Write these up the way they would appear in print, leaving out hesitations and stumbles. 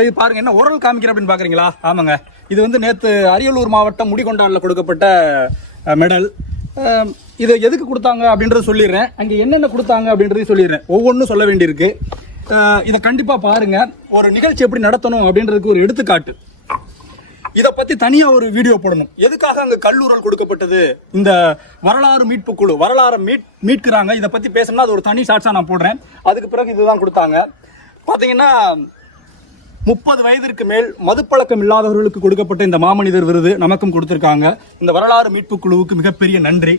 இது பாருங்க, என்ன ஓரல் காமிக்கிறேன் அப்படின்னு பாக்குறீங்களா? ஆமாங்க, இது வந்து நேற்று அரியலூர் மாவட்டம் முடிகொண்டானில் கொடுக்கப்பட்ட மெடல். இதை எதுக்கு கொடுத்தாங்க அப்படின்றத சொல்லிடுறேன், அங்கே என்னென்ன கொடுத்தாங்க அப்படின்றதையும் சொல்லிடுறேன். ஒவ்வொன்றும் சொல்ல வேண்டியிருக்கு. இதை கண்டிப்பாக பாருங்க. ஒரு நிகழ்ச்சி எப்படி நடத்தணும் அப்படின்றதுக்கு ஒரு எடுத்துக்காட்டு. இதை பற்றி தனியாக ஒரு வீடியோ போடணும். எதுக்காக அங்கே கல்லூரல் கொடுக்கப்பட்டது, இந்த வரலாறு மீட்பு குழு வரலாறு மீட்கிறாங்க, இதை பற்றி பேசணும்னா அது ஒரு தனி ஷார்ட்ஸாக நான் போடுறேன். அதுக்கு பிறகு இதுதான் கொடுத்தாங்க. பார்த்தீங்கன்னா 30 வயதிற்கு மேல் மதுப்பழக்கம் இல்லாதவர்களுக்கு கொடுக்கப்பட்ட இந்த மாமனிதர் விருது நமக்கும் கொடுத்துருக்காங்க. இந்த வரலாறு மீட்பு குழுவுக்கு மிகப்பெரிய நன்றி.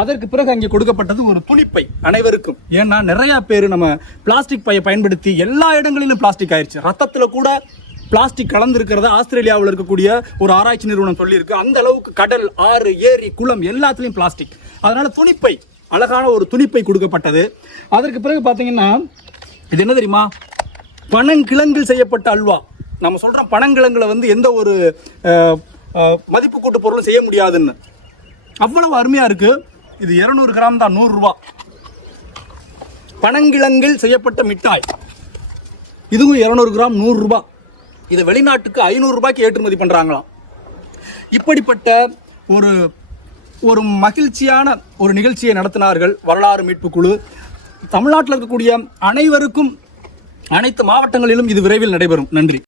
அதற்கு பிறகு அங்கே கொடுக்கப்பட்டது ஒரு துணிப்பை அனைவருக்கும். ஏன்னா நிறைய பேர் நம்ம பிளாஸ்டிக் பையை பயன்படுத்தி எல்லா இடங்களிலும் பிளாஸ்டிக் ஆயிடுச்சு. ரத்தத்தில் கூட பிளாஸ்டிக் கலந்துருக்கிறத ஆஸ்திரேலியாவில் இருக்கக்கூடிய ஒரு ஆராய்ச்சி நிறுவனம் சொல்லியிருக்கு. அந்த அளவுக்கு கடல், ஆறு, ஏரி, குளம் எல்லாத்துலேயும் பிளாஸ்டிக். அதனால துணிப்பை, அழகான ஒரு துணிப்பை கொடுக்கப்பட்டது. அதற்கு பிறகு பார்த்தீங்கன்னா இது என்ன தெரியுமா, பனங்கிழங்கில் செய்யப்பட்ட அல்வா. நம்ம சொல்கிறோம் பனங்கிழங்குல வந்து எந்த ஒரு மதிப்பு கூட்டு பொருளும் செய்ய முடியாதுன்னு. அவ்வளவு அருமையாக இருக்குது. இது 200 கிராம் தான், 100 ரூபா. பனங்கிழங்கில் செய்யப்பட்ட மிட்டாய், இதுவும் 200 கிராம் 100 ரூபா. இதை வெளிநாட்டுக்கு 500 ரூபாய்க்கு ஏற்றுமதி பண்ணுறாங்களாம். இப்படிப்பட்ட ஒரு மகிழ்ச்சியான ஒரு நிகழ்ச்சியை நடத்தினார்கள் வரலாறு மீட்பு குழு. தமிழ்நாட்டில் இருக்கக்கூடிய அனைவருக்கும், அனைத்து மாவட்டங்களிலும் இது விரைவில் நடைபெறும். நன்றி.